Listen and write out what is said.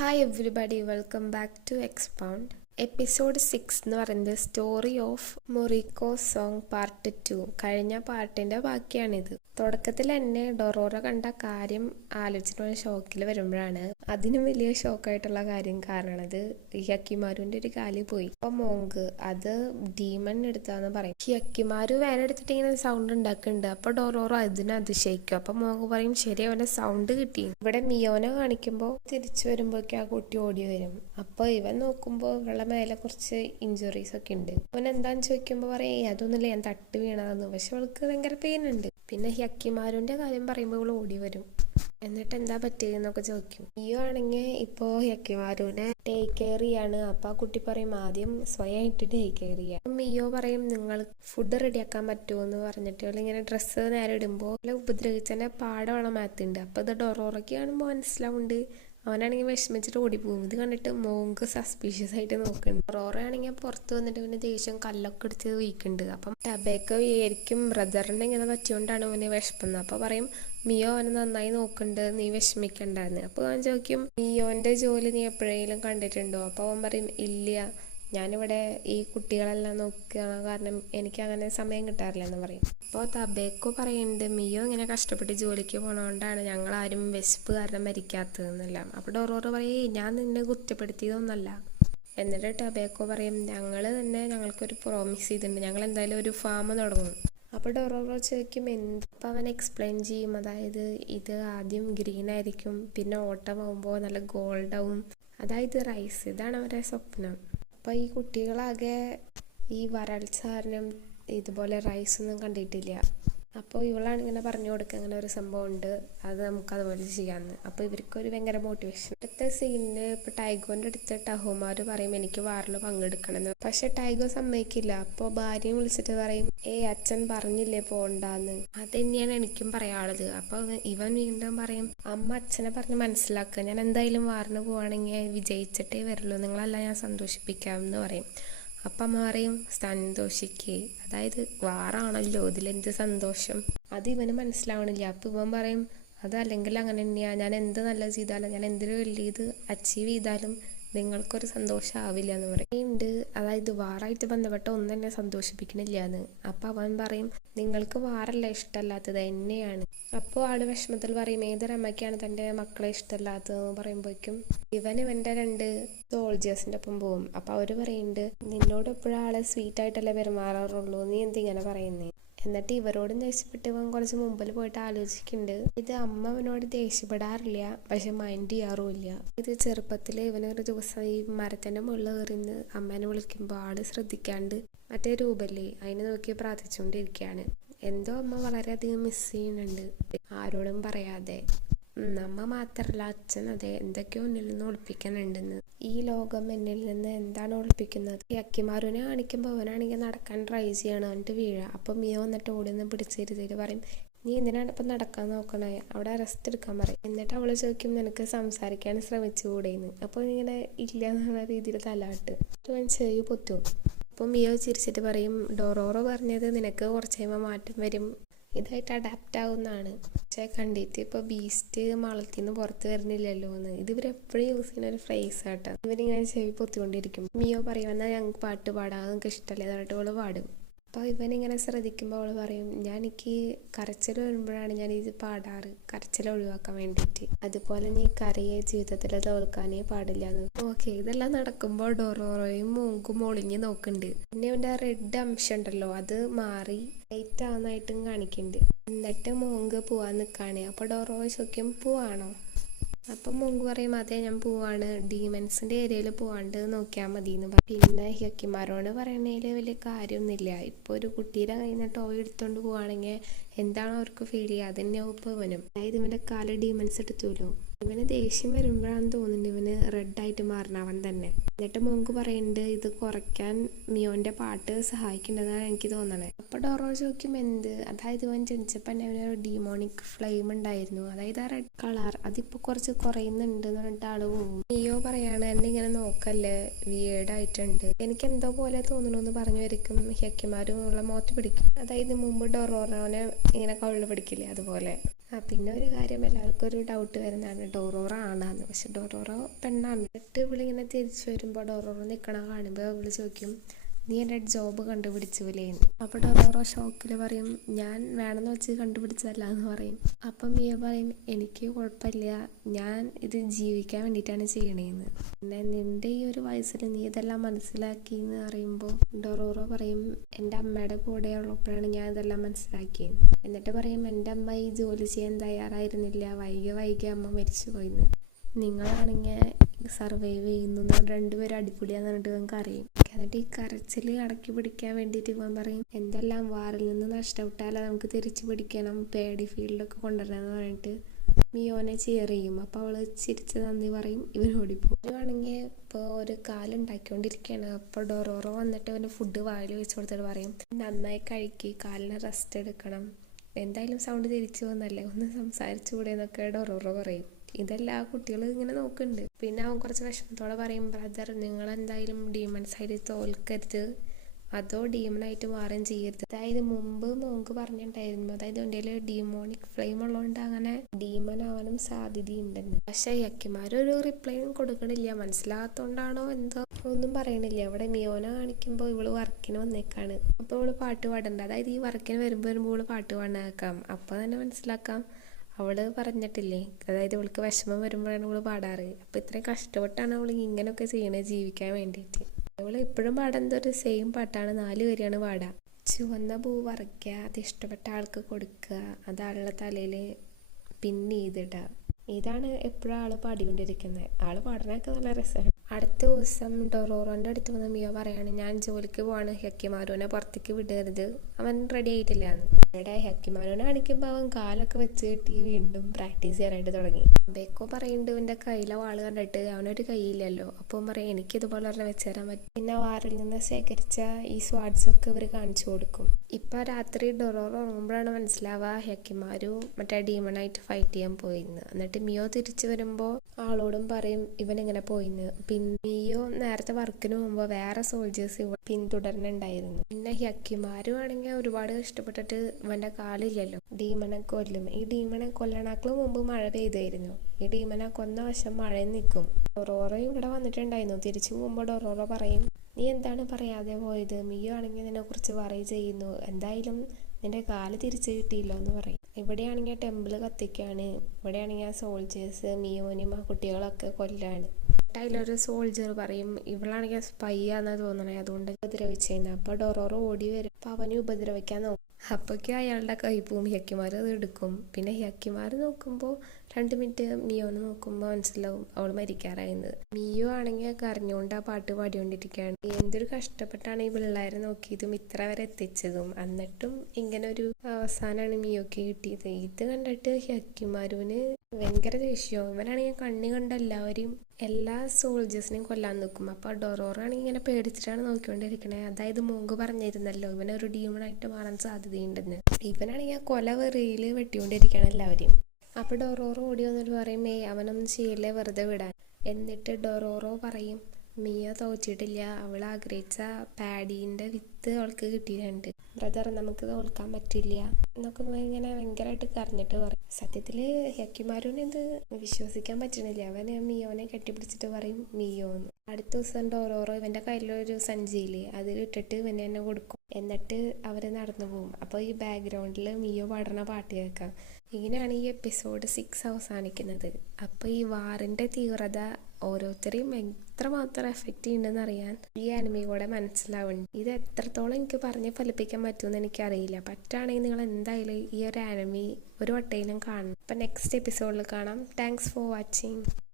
Hi everybody, welcome back to Expound. Episode 6 എന്ന് പറയുന്നത് story of Moriko song part 2. കഴിഞ്ഞ പാർട്ടിൻ്റെ ബാക്കിയാണിത്. തുടക്കത്തിൽ എന്നെ ഡൊറോറ കണ്ട കാര്യം ആലോചിച്ചിട്ട് ഷോക്കിൽ വരുമ്പോഴാണ് അതിനും വലിയ ഷോക്കായിട്ടുള്ള കാര്യം കാണണത്. ഹിയക്കിമാരുവിൻ്റെ ഒരു കാലി പോയി. അപ്പോൾ മോങ്ക് അത് ഡീമൺ എടുത്താന്ന് പറയും. ഹിയക്കിമാരു വേനെടുത്തിട്ട് ഇങ്ങനെ സൗണ്ട് ഉണ്ടാക്കുന്നുണ്ട്. അപ്പോൾ ഡൊറോറ അതിനെ അതിശയിക്കും. അപ്പോൾ മോങ്ക് പറയും ശരി, അവൻ്റെ സൗണ്ട് കിട്ടി. ഇവിടെ മിയോനെ കാണിക്കുമ്പോൾ തിരിച്ചു വരുമ്പോഴേക്കും ആ കുട്ടി ഓടി വരും. അപ്പോൾ ഇവൻ നോക്കുമ്പോൾ ഇവളുടെ മേലെ കുറച്ച് ഇഞ്ചുറീസ് ഒക്കെ ഉണ്ട്. അവൻ എന്താന്ന് ചോദിക്കുമ്പോൾ പറയും അതൊന്നുമില്ല, ഞാൻ തട്ട് വീണതെന്ന്. പക്ഷെ അവൾക്ക് ഭയങ്കര പെയിൻ ഉണ്ട്. പിന്നെ ഹിയക്കിമാരുവിൻ്റെ കാര്യം പറയുമ്പോൾ ഇവൾ ഓടി വരും. എന്നിട്ട് എന്താ പറ്റിയെന്നൊക്കെ ചോദിക്കും. മിയോ ആണെങ്കിൽ ഇപ്പോൾ ഹിയക്കിമാരുവിനെ ടേക്ക് കെയർ ചെയ്യാണ്. അപ്പോൾ ആ കുട്ടി പറയും ആദ്യം സ്വയമായിട്ട് ടേക്ക് കെയർ ചെയ്യാം. മിയോ പറയും നിങ്ങൾ ഫുഡ് റെഡിയാക്കാൻ പറ്റുമോ എന്ന് പറഞ്ഞിട്ട് ഇങ്ങനെ ഡ്രസ്സ് നേരെ ഇടുമ്പോൾ ഉപദ്രവിച്ചതിൻ്റെ പാടവളം മാറ്റുണ്ട്. അപ്പോൾ ഇത് ഡൊറോറയ്ക്ക് കാണുമ്പോൾ മനസ്സിലാവുന്നുണ്ട്. അവനാണെങ്കിൽ വിഷമിച്ചിട്ട് ഓടിപ്പോകും. ഇത് കണ്ടിട്ട് മോങ്ക് സസ്പീഷ്യസ് ആയിട്ട് നോക്കുന്നുണ്ട്. ഡൊറോറ ആണെങ്കിൽ പുറത്ത് വന്നിട്ട് പിന്നെ ദേഷ്യം കല്ലൊക്കെ എടുത്ത് വീക്കുന്നുണ്ട്. അപ്പം ടബേക്കോ വിചാരിക്കും ബ്രദറിനെ ഇങ്ങനെ പറ്റിയോണ്ടാണ് അവന് വിഷപ്പുന്നത്. അപ്പോൾ പറയും മിയോ അവനെ നന്നായി നോക്കുന്നുണ്ട്, നീ വിഷമിക്കണ്ടെന്ന്. അപ്പോൾ അവൻ ചോദിക്കും മിയോൻ്റെ ജോലി നീ എപ്പോഴെങ്കിലും കണ്ടിട്ടുണ്ടോ? അപ്പോൾ അവൻ പറയും ഇല്ല, ഞാനിവിടെ ഈ കുട്ടികളെല്ലാം നോക്കുകയാണ്, കാരണം എനിക്ക് അങ്ങനെ സമയം കിട്ടാറില്ല എന്ന് പറയും. അപ്പോൾ തബേക്കോ പറയുന്നുണ്ട് മിയോ ഇങ്ങനെ കഷ്ടപ്പെട്ട് ജോലിക്ക് പോണതുകൊണ്ടാണ് ഞങ്ങളാരും വിശപ്പ് കാരണം മരിക്കാത്തതെന്നെല്ലാം. അപ്പോൾ ഡൊറോറ പറയും ഞാൻ നിന്നെ കുറ്റപ്പെടുത്തിയതൊന്നല്ല. എന്നിട്ട് ടബേക്കോ പറയും ഞങ്ങൾക്കൊരു പ്രോമിസ് ചെയ്തിട്ടുണ്ട്, ഞങ്ങൾ എന്തായാലും ഒരു ഫാം തുടങ്ങും. അപ്പോൾ ഡൊറോറ ചോദിക്കും അപ്പോൾ അവൻ എക്സ്പ്ലെയിൻ ചെയ്യും. അതായത് ഇത് ആദ്യം ഗ്രീൻ ആയിരിക്കും, പിന്നെ ഓട്ടം ആകുമ്പോൾ നല്ല ഗോൾഡാവും, അതായത് റൈസ്. ഇതാണ് അവരുടെ സ്വപ്നം. അപ്പോൾ ഈ കുട്ടികളാകെ ഈ വരൾച്ച കാരണം ഇതുപോലെ റൈസൊന്നും കണ്ടിട്ടില്ല. അപ്പോൾ ഇവളാണ് ഇങ്ങനെ പറഞ്ഞു കൊടുക്കുക അങ്ങനെ ഒരു സംഭവം ഉണ്ട്, അത് നമുക്ക് അതുപോലെ ചെയ്യാമെന്ന്. അപ്പോൾ ഇവർക്കൊരു ഭയങ്കര മോട്ടിവേഷൻ. അടുത്ത സീനിൽ ഇപ്പോൾ ടൈഗോൻ്റെ അടുത്ത് ടഹോമാർ പറയും എനിക്ക് വാറിൽ പങ്കെടുക്കണമെന്ന്. പക്ഷെ ടൈഗോ സമ്മതിക്കില്ല. അപ്പോൾ ഭാര്യയും വിളിച്ചിട്ട് പറയും അച്ഛൻ പറഞ്ഞില്ലേ പോണ്ടാന്ന്. അത് തന്നെയാണ് എനിക്കും പറയാനുള്ളത്. അപ്പോൾ ഇവൻ വീണ്ടും പറയും അമ്മ അച്ഛനെ പറഞ്ഞ് മനസ്സിലാക്കുക, ഞാൻ എന്തായാലും വാറിന് പോവുകയാണെങ്കിൽ വിജയിച്ചിട്ടേ വരുള്ളൂ, നിങ്ങളെല്ലാം ഞാൻ സന്തോഷിപ്പിക്കാമെന്ന് പറയും. അപ്പം അമ്മ പറയും സന്തോഷിക്കേ, അതായത് വാറാണല്ലോ, ഇതിലെന്ത് സന്തോഷം. അത് ഇവന് മനസ്സിലാവണില്ല. അപ്പം ഇവൻ പറയും അതല്ലെങ്കിൽ അങ്ങനെ തന്നെയാ, ഞാൻ എന്ത് നല്ലത് ചെയ്താലും ഞാൻ എന്തൊരു വലിയത് അച്ചീവ് ചെയ്താലും നിങ്ങൾക്കൊരു സന്തോഷം ആവില്ല എന്ന് പറയുന്നുണ്ട്. അതായത് വാറായിട്ട് ബന്ധപ്പെട്ട ഒന്നും എന്നെ സന്തോഷിപ്പിക്കണില്ല എന്ന്. അപ്പം അവൻ പറയും നിങ്ങൾക്ക് വാറല്ല ഇഷ്ടമല്ലാത്തത് എന്നെയാണ്. അപ്പോൾ ആള് വിഷമത്തിൽ പറയും ഏതൊരമ്മയ്ക്കാണ് തൻ്റെ മക്കളെ ഇഷ്ടമല്ലാത്തതെന്ന് പറയുമ്പോഴേക്കും ഇവൻ്റെ 2 സോൾജേഴ്സിൻ്റെ ഒപ്പം പോവും. അപ്പോൾ അവർ പറയുന്നുണ്ട് നിന്നോട് എപ്പോഴും ആളെ സ്വീറ്റായിട്ടല്ലേ പെരുമാറാറുള്ളൂ, നീ എന്തിങ്ങനെ പറയുന്നേ. എന്നിട്ട് ഇവരോടും ദേഷ്യപ്പെട്ട് ഇവൻ കുറച്ച് മുമ്പിൽ പോയിട്ട് ആലോചിക്കുന്നുണ്ട് ഇത് അമ്മ അവനോട് ദേഷ്യപ്പെടാറില്ല, പക്ഷെ മൈൻഡ് ചെയ്യാറുമില്ല. ഇത് ചെറുപ്പത്തിൽ ഇവനൊരു ദിവസം ഈ മരത്തിൻ്റെ മുകളിൽ കയറിന്ന് അമ്മേനെ വിളിക്കുമ്പോൾ ആള് ശ്രദ്ധിക്കാണ്ട് മറ്റേ രൂപല്ലേ അതിനെ നോക്കി പ്രാർത്ഥിച്ചുകൊണ്ടിരിക്കുകയാണ്. എന്തോ അമ്മ വളരെയധികം മിസ് ചെയ്യുന്നുണ്ട്, ആരോടും പറയാതെ. അമ്മ മാത്രല്ല അച്ഛൻ അതെ എന്തൊക്കെയോ എന്നിൽ നിന്ന് ഒളിപ്പിക്കാനുണ്ടെന്ന്. ഈ ലോകം എന്നിൽ നിന്ന് എന്താണ് ഒളിപ്പിക്കുന്നത്. യക്കിമാരുവിനെ കാണിക്കുമ്പോൾ അവനാണെങ്കിൽ നടക്കാൻ ട്രൈ ചെയ്യണം, എന്നിട്ട് വീഴാം. അപ്പം മിയോ വന്നിട്ട് ഓടിയൊന്ന് പിടിച്ചിരുത്തിട്ട് പറയും നീ എന്തിനാണ് ഇപ്പം നടക്കാൻ നോക്കണേ, അവിടെ റെസ്റ്റ് എടുക്കാൻ പറയും. എന്നിട്ട് അവള് ചോദിക്കും നിനക്ക് സംസാരിക്കാൻ ശ്രമിച്ചുകൂടെയെന്ന്. അപ്പോൾ ഇങ്ങനെ ഇല്ല എന്നുള്ള രീതിയിൽ തലാട്ട് ചെവി പൊത്തും. അപ്പോൾ മിയോ ചിരിച്ചിട്ട് പറയും ഡൊറോറ പറഞ്ഞത് നിനക്ക് കുറച്ച് കഴിയുമ്പോൾ മാറ്റം വരും, ഇതായിട്ട് അഡാപ്റ്റ് ആവുന്നതാണ്. പക്ഷെ കണ്ടിട്ട് ഇപ്പോൾ ബീസ്റ്റ് മാളത്തിൽ നിന്ന് പുറത്ത് വരുന്നില്ലല്ലോ എന്ന്. ഇത് ഇവരെപ്പോഴും യൂസ് ചെയ്യുന്ന ഒരു ഫ്രേസ് ആട്ടോ. ഇവരിങ്ങനെ ചെവി പൊത്തിക്കൊണ്ടിരിക്കും. മിയോ പറയും എന്നാൽ ഞങ്ങൾക്ക് പാട്ട് പാടാം, നിങ്ങൾക്ക് ഇഷ്ടമല്ലേ, അതായിട്ട് അവള് പാടും. അപ്പോൾ ഇവനിങ്ങനെ ശ്രദ്ധിക്കുമ്പോൾ അവൾ പറയും എനിക്ക് കരച്ചിൽ വരുമ്പോഴാണ് ഞാൻ ഇത് പാടാറ്, കരച്ചിൽ ഒഴിവാക്കാൻ വേണ്ടിയിട്ട്. അതുപോലെ നീ കരയെ ജീവിതത്തിൽ തോൽക്കാനേ പാടില്ല എന്ന്. ഓക്കെ, ഇതെല്ലാം നടക്കുമ്പോൾ ഡൊറോറയും മോങ്കും ഒളിഞ്ഞ് നോക്കുന്നുണ്ട്. പിന്നെ അവൻ്റെ റെഡ് അംശം ഉണ്ടല്ലോ അത് മാറി ലൈറ്റ് ആവുന്നതായിട്ടും കാണിക്കുന്നുണ്ട്. എന്നിട്ട് മോങ്ക് പോവാൻ നിൽക്കുകയാണ്. അപ്പോൾ ഡൊറോറ ചോദിക്കും പോവാണോ? അപ്പം മോങ്ക് പറയും അതെ ഞാൻ പോവാണ്, ഡീമൻസിൻ്റെ ഏരിയയിൽ പോവാണ്ട് നോക്കിയാൽ മതി എന്ന് പറയും. പിന്നെ ഹിയക്കിമാരോട് പറയണതിൽ വലിയ കാര്യമൊന്നുമില്ല. ഇപ്പോൾ ഒരു കുട്ടീടെ കയ്യിൽ നിന്ന് ടോയ് എടുത്തുകൊണ്ട് പോവുകയാണെങ്കിൽ എന്താണ് അവർക്ക് ഫീൽ ചെയ്യുക, അതന്നെയാവും ഇപ്പോൾ ഇവനും. അതായത് ഇവൻ്റെ കാല് ഡീമൻസ് എടുത്തുല്ലോ. ഇവന് ദേഷ്യം വരുമ്പോഴാണെന്ന് തോന്നുന്നുണ്ട് ഇവന് റെഡായിട്ട് മാറണവൻ തന്നെ. എന്നിട്ട് മോങ്ക് പറയുന്നുണ്ട് ഇത് കുറയ്ക്കാൻ മിയോൻ്റെ പാട്ട് സഹായിക്കേണ്ടതാണ് എനിക്ക് തോന്നണേ. അപ്പോൾ ഡൊറോറ ചോദിക്കും എന്ത്, അതായത് ഇവൻ ജനിച്ചപ്പോൾ തന്നെ അവനൊരു ഡീമോണിക് ഫ്ലെയിം ഉണ്ടായിരുന്നു, അതായത് ആ റെഡ് കളർ അതിപ്പോൾ കുറച്ച് കുറയുന്നുണ്ട് എന്ന് പറഞ്ഞിട്ട് ആള് പോകും. മിയോ പറയാണ് എന്നെ ഇങ്ങനെ നോക്കല്ലേ, വിയേർഡായിട്ടുണ്ട്, എനിക്ക് എന്തോ പോലെ തോന്നണമെന്ന് പറഞ്ഞു വരിക്കും. ഹ്യക്കിമാരും ഉള്ള മുഖത്ത് പിടിക്കും. അതായത് മുമ്പ് ഡൊറോറോനെ ഇങ്ങനെ കവിളിൽ പിടിക്കില്ലേ, അതുപോലെ. പിന്നെ ഒരു കാര്യം എല്ലാവർക്കും ഒരു ഡൗട്ട് വരുന്നതാണ്, ഡൊറോറ ആണാന്ന്. പക്ഷെ ഡൊറോറോ പെണ്ണാണ്. എന്നിട്ട് ഇവളിങ്ങനെ തിരിച്ചു വരുമ്പോൾ ഡൊറോറോ നിൽക്കണ കാണുമ്പോൾ ഇവള് ചോദിക്കും, നീ എൻ്റെ ജോബ് കണ്ടുപിടിച്ചില്ലേന്ന്. അപ്പോൾ ഡൊറോറോ ഷോക്കിൽ പറയും, ഞാൻ വേണമെന്ന് വെച്ച് കണ്ടുപിടിച്ചതല്ല എന്ന് പറയും. അപ്പം മിയ പറയും, എനിക്ക് കുഴപ്പമില്ല, ഞാൻ ഇത് ജീവിക്കാൻ വേണ്ടിയിട്ടാണ് ചെയ്യണേന്ന്. പിന്നെ നിന്റെ ഈ ഒരു വയസ്സിൽ നീ ഇതെല്ലാം മനസ്സിലാക്കി എന്ന് പറയുമ്പോൾ ഡൊറോറോ പറയും, എൻ്റെ അമ്മയുടെ കൂടെ ഉള്ളപ്പോഴാണ് ഞാൻ ഇതെല്ലാം മനസ്സിലാക്കിയത്. എന്നിട്ട് പറയും, എൻ്റെ അമ്മ ഈ ജോലി ചെയ്യാൻ തയ്യാറായിരുന്നില്ല, വൈകി അമ്മ മരിച്ചു പോയിന്ന്. നിങ്ങളാണെങ്കിൽ സർവൈവ് ചെയ്യുന്നു, രണ്ടുപേരും അടിപൊളിയാന്ന് പറഞ്ഞിട്ട് ഇവൻ കരയും. എന്നിട്ട് ഈ കരച്ചിൽ അടക്കി പിടിക്കാൻ വേണ്ടിയിട്ട് ഇവൻ പറയും, എന്തെല്ലാം വാറിൽ നിന്ന് നഷ്ടപ്പെട്ടാലോ നമുക്ക് തിരിച്ചു പിടിക്കണം, പേടി ഫീൽഡൊക്കെ കൊണ്ടുവരണമെന്ന് പറഞ്ഞിട്ട് മിയോനെ ചെയർ ചെയ്യും. അപ്പോൾ അവള് ചിരിച്ച് നന്ദി പറയും, ഇവൻ ഓടിപ്പോകും. ഇവനാണെങ്കിൽ ഇപ്പോൾ ഒരു കാലുണ്ടാക്കിക്കൊണ്ടിരിക്കുകയാണ്. അപ്പോൾ ഡൊറോറോ വന്നിട്ട് അവന് ഫുഡ് വായിൽ വെച്ച് കൊടുത്തിട്ട് പറയും, നന്നായി കഴിക്കുക, കാലിന് റെസ്റ്റ് എടുക്കണം, എന്തായാലും സൗണ്ട് തിരിച്ചു വന്നല്ലേ, ഒന്ന് സംസാരിച്ചുകൂടെ എന്നൊക്കെ ഡൊറോറോ പറയും. ഇതെല്ലാ കുട്ടികൾ ഇങ്ങനെ നോക്കുന്നുണ്ട്. പിന്നെ അവൻ കുറച്ച് വിഷമത്തോടെ പറയും, ബ്രദർ നിങ്ങൾ എന്തായാലും ഡീമൺ സൈഡിൽ തോൽക്കരുത്, അതോ ഡീമണായിട്ട് മാറുകയും ചെയ്യരുത്. അതായത് മുമ്പ് മോങ്ക് പറഞ്ഞിട്ടുണ്ടായിരുന്നു, അതായത് എൻ്റെ ഡീമോണിക് ഫ്ലെയിം ഉള്ളതുകൊണ്ട് അങ്ങനെ ഡീമൺ ആവാനും സാധ്യതയുണ്ടെന്ന്. പക്ഷെ ഹ്യക്കിമാരൊരു റിപ്ലൈയും കൊടുക്കണില്ല. മനസ്സിലാകാത്തോണ്ടാണോ എന്തോ ഒന്നും പറയണില്ല. ഇവിടെ മിയോന കാണിക്കുമ്പോൾ ഇവള് വർക്കിന് വന്നേക്കാണ്. അപ്പോൾ ഇവള് പാട്ട് പാടണ്ട, അതായത് ഈ വർക്കിന് വരുമ്പോൾ ഇവള് പാട്ട് പാടാക്കാം. അപ്പോൾ തന്നെ മനസ്സിലാക്കാം അവള് പറഞ്ഞിട്ടില്ലേ, അതായത് ഇവൾക്ക് വിഷമം വരുമ്പോഴാണ് ഇവള് പാടാറ്. അപ്പോൾ ഇത്രയും കഷ്ടപ്പെട്ടാണ് അവൾ ഇങ്ങനെയൊക്കെ ചെയ്യണത് ജീവിക്കാൻ വേണ്ടിയിട്ട്. അവള് എപ്പോഴും പാടുന്നത് ഒരു സെയിം പാട്ടാണ്, 4 വരിയാണ് പാടുക. ചുവന്ന പൂ വറയ്ക്കുക, അത് ഇഷ്ടപ്പെട്ട ആൾക്ക് കൊടുക്കുക, അത് ആളുടെ തലയിൽ പിൻ ചെയ്തിടുക. ഇതാണ് എപ്പോഴും ആള് പാടിക്കൊണ്ടിരിക്കുന്നത്. ആള് പാടുന്നതൊക്കെ നല്ല രസമാണ്. അടുത്ത ദിവസം ഡൊറോറോൻ്റെ അടുത്ത് വന്ന് മിയോ പറയാണ്, ഞാൻ ജോലിക്ക് പോവാണ്, ഹ്യക്കിമാരുവിനെ പുറത്തേക്ക് വിടരുത്, അവൻ റെഡി ആയിട്ടില്ല. ഇവിടെ ഹ്യക്കിമാരുവിനെ കാണിക്കുമ്പോൾ അവൻ കാലൊക്കെ വെച്ച് കെട്ടി വീണ്ടും പ്രാക്ടീസ് ചെയ്യാനായിട്ട് തുടങ്ങി. ബേക്കോ പറയുന്നുണ്ട്, ഇവൻ്റെ കയ്യിലെ വാള് കണ്ടിട്ട് അവനൊരു കൈയില്ലല്ലോ. അപ്പം പറയും, എനിക്കിതുപോലെ ഒരെണ്ണം വെച്ച് തരാൻ പറ്റും. പിന്നെ വാറിൽ നിന്ന് ശേഖരിച്ച ഈ സ്വാഡ്സൊക്കെ ഇവർ കാണിച്ചു കൊടുക്കും. ഇപ്പം രാത്രി ഡൊറോറോ ഉറങ്ങുമ്പോഴാണ് മനസ്സിലാവുക ഹ്യക്കിമാരു മറ്റേ ഡീമണായിട്ട് ഫൈറ്റ് ചെയ്യാൻ പോയിന്ന്. എന്നിട്ട് മിയോ തിരിച്ചു വരുമ്പോൾ ആളോടും പറയും ഇവനിങ്ങനെ പോയിന്ന്. മിയോ നേരത്തെ വർക്കിന് പോകുമ്പോൾ വേറെ സോൾജേഴ്സ് പിന്തുടരുന്നുണ്ടായിരുന്നു. പിന്നെ ഹ്യക്കിമാരും ആണെങ്കിൽ ഒരുപാട് കഷ്ടപ്പെട്ടിട്ട് ഇവന്റെ കാലില്ലല്ലോ, ഡീമനെ കൊല്ലും. ഈ ഡീമനെ കൊല്ലണാക്കള് മുമ്പ് മഴ പെയ്തായിരുന്നു. ഈ ഡീമനെ കൊന്ന വശം മഴയിൽ നിൽക്കും. ഡൊറോറോ ഇവിടെ വന്നിട്ടുണ്ടായിരുന്നു. തിരിച്ചു പോകുമ്പോൾ ഡൊറോറോ പറയും, നീ എന്താണ് പറയാതെ പോയത്, മിയോ ആണെങ്കിൽ നിന്നെ കുറിച്ച് വറി ചെയ്യുന്നു, എന്തായാലും നിന്റെ കാല് തിരിച്ചു കിട്ടിയില്ലോ എന്ന് പറയും. ഇവിടെയാണെങ്കിൽ ടെമ്പിള് കത്തിക്കാണ്, ഇവിടെയാണെങ്കിൽ ആ സോൾജേഴ്സ് മിയോനും ആ കുട്ടികളൊക്കെ കൊല്ലാണ്. അതിലൊരു സോൾജർ പറയും, ഇവളാണെങ്കിൽ സ്പൈ ആണെന്നാ തോന്നണേ, അതുകൊണ്ട് ഉപദ്രവിച്ചേന്ന്. അപ്പൊ ഡൊറോറോ ഓടി വരും. അപ്പൊ അവനെ ഉപദ്രവിക്കാൻ നോക്കും. അപ്പൊക്കെ അയാളുടെ കൈ പോവും. ഹ്യക്കിമാർ അത് എടുക്കും. പിന്നെ ഹ്യക്കിമാർ നോക്കുമ്പോൾ 2 മിനിറ്റ് മിയോന് നോക്കുമ്പോൾ മനസ്സിലാവും അവൾ മരിക്കാറായിരുന്നത്. മിയോ ആണെങ്കിൽ കരഞ്ഞുകൊണ്ട് ആ പാട്ട് പാടിക്കൊണ്ടിരിക്കുകയാണ്. എന്തൊരു കഷ്ടപ്പെട്ടാണ് ഈ പിള്ളേരെ നോക്കിയതും ഇത്ര വരെ എത്തിച്ചതും. എന്നിട്ടും ഇങ്ങനെ ഒരു അവസാനമാണ് മിയോക്ക് കിട്ടിയത്. ഇത് കണ്ടിട്ട് ഹ്യക്കിമാരുവിന് ഭയങ്കര ദേഷ്യവും. ഇവനാണെങ്കിൽ കണ്ണി കണ്ട എല്ലാവരെയും എല്ലാ സോൾജേഴ്സിനെയും കൊല്ലാൻ നിൽക്കും. അപ്പോൾ ഡൊറോറോ ആണെങ്കിൽ ഇങ്ങനെ പേടിച്ചിട്ടാണ് നോക്കിക്കൊണ്ടിരിക്കണേ. അതായത് മോങ്ക് പറഞ്ഞിരുന്നല്ലോ ഇവനൊരു ഡീമണായിട്ട് മാറാൻ സാധ്യതയുണ്ടെന്ന്. ഇവനാണെങ്കിൽ കൊല വെറിയിൽ വെട്ടിക്കൊണ്ടിരിക്കുകയാണ് എല്ലാവരെയും. അപ്പോൾ ഡൊറോറോ ഓടി വന്നിട്ട് പറയും, അവനൊന്നും ചെയ്യില്ലേ, വെറുതെ വിടാൻ. എന്നിട്ട് ഡൊറോറോ പറയും, മിയ തോച്ചിട്ടില്ല, അവൾ ആഗ്രഹിച്ച പാഡീൻ്റെ വിത്ത് അവൾക്ക് കിട്ടിയിട്ടുണ്ട്, ബ്രദർ നമുക്ക് തോൽക്കാൻ പറ്റില്ല എന്നൊക്കെ ഇങ്ങനെ ഭയങ്കരമായിട്ട് കരഞ്ഞിട്ട് പറയും. സത്യത്തിൽ ഹ്യക്കിമാരുവിന് ഇത് വിശ്വസിക്കാൻ പറ്റണില്ല. അവന് മിയോനെ കെട്ടിപ്പിടിച്ചിട്ട് പറയും മിയോ എന്ന്. അടുത്ത ദിവസം ഡൊറോറോ ഇവൻ്റെ കയ്യിലൊരു സഞ്ചിയില്ലേ അതിലിട്ടിട്ട് ഇവനെ തന്നെ കൊടുക്കും. എന്നിട്ട് അവർ നടന്നു പോകും. അപ്പോൾ ഈ ബാക്ക്ഗ്രൗണ്ടിൽ മിയോ പാടുന്ന പാട്ട് കേൾക്കാം. ഇങ്ങനെയാണ് ഈ എപ്പിസോഡ് 6 അവസാനിക്കുന്നത്. അപ്പോൾ ഈ വാറിൻ്റെ തീവ്രത ഓരോരുത്തരെയും എത്രമാത്രം എഫക്റ്റ് ചെയ്യുന്നുണ്ടെന്ന് അറിയാൻ ഈ ആനിമയിലൂടെ മനസ്സിലാവുന്നുണ്ട്. ഇത് എത്രത്തോളം എനിക്ക് പറഞ്ഞ് ഫലിപ്പിക്കാൻ പറ്റുമെന്ന് എനിക്കറിയില്ല. പറ്റുകയാണെങ്കിൽ നിങ്ങൾ എന്തായാലും ഈ ഒരു ആനിമി ഒരു വട്ടയിലും കാണണം. അപ്പം നെക്സ്റ്റ് എപ്പിസോഡിൽ കാണാം. Thanks for watching.